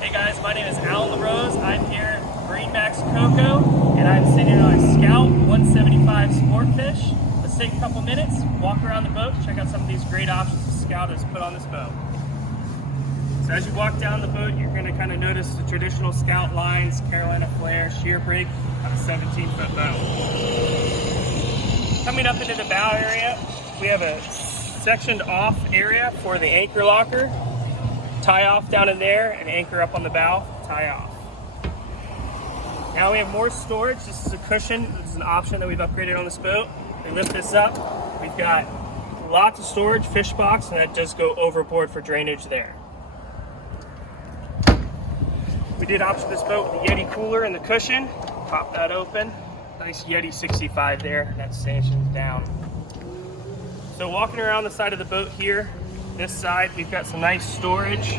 Hey guys, my name is Alan LaRose. I'm here at MarineMax Coco, and I'm sitting on a Scout 175 Sportfish. Let's take a couple minutes, walk around the boat, check out some of these great options the Scout has put on this boat. So as you walk down the boat, you're going to kind of notice the traditional Scout lines, Carolina flare, shear brake on a 17-foot boat. Coming up into the bow area, we have a sectioned off area for the anchor locker. Tie off down in there and anchor up on the bow, tie off. Now we have more storage. This is a cushion. This is an option that we've upgraded on this boat. We lift this up. We've got lots of storage, fish box, and that does go overboard for drainage there. We did option this boat with the Yeti cooler and the cushion. Pop that open. Nice Yeti 65 there, and that stanchions down. So walking around the side of the boat here, this side we've got some nice storage.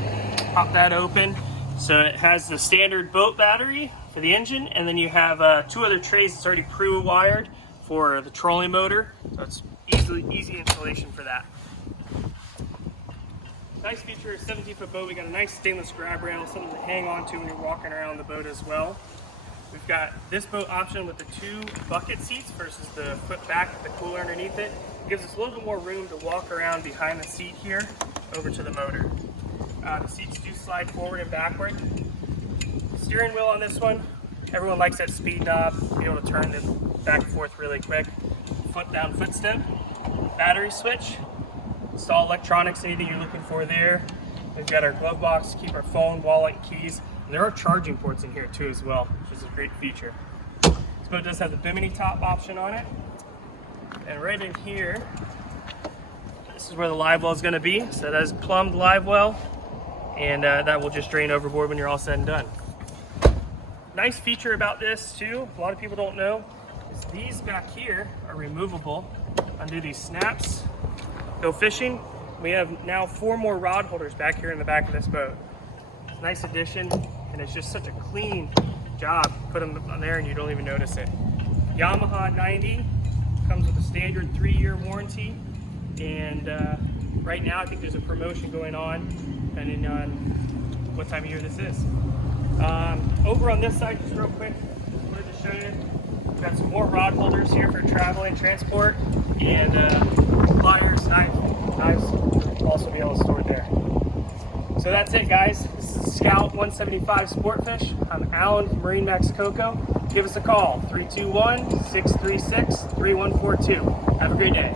Pop that open. So it has the standard boat battery for the engine, and then you have two other trays that's already pre-wired for the trolling motor. So it's easy installation for that. Nice feature, 17-foot boat. We got a nice stainless grab rail, something to hang on to when you're walking around the boat as well. We've got this boat option with the 2 bucket seats versus the foot back with the cooler underneath it. It gives us a little bit more room to walk around behind the seat here over to the motor. The seats do slide forward and backward. Steering wheel on this one, everyone likes that speed knob, be able to turn this back and forth really quick. Foot down footstep, battery switch, install electronics, anything you're looking for there. We've got our glove box to keep our phone, wallet, keys. And there are charging ports in here too as well, which is a great feature. This boat does have the bimini top option on it. And right in here, this is where the live well is going to be. So that is plumbed live well, and that will just drain overboard when you're all said and done. Nice feature about this too, a lot of people don't know, is these back here are removable. Undo these snaps, go fishing. We have now 4 more rod holders back here in the back of this boat. It's a nice addition, and it's just such a clean job. Put them on there and you don't even notice it. Yamaha 90 comes with a standard 3-year warranty, and right now I think there's a promotion going on depending on what time of year this is. Over on this side, just real quick, I wanted to show you, we've got some more rod holders here for traveling, transport, and pliers, knives will also be able to store there. So that's it, guys. This is Scout 175 Sportfish. I'm Alan from MarineMax Coco. Give us a call, 321-636-3142. Have a great day.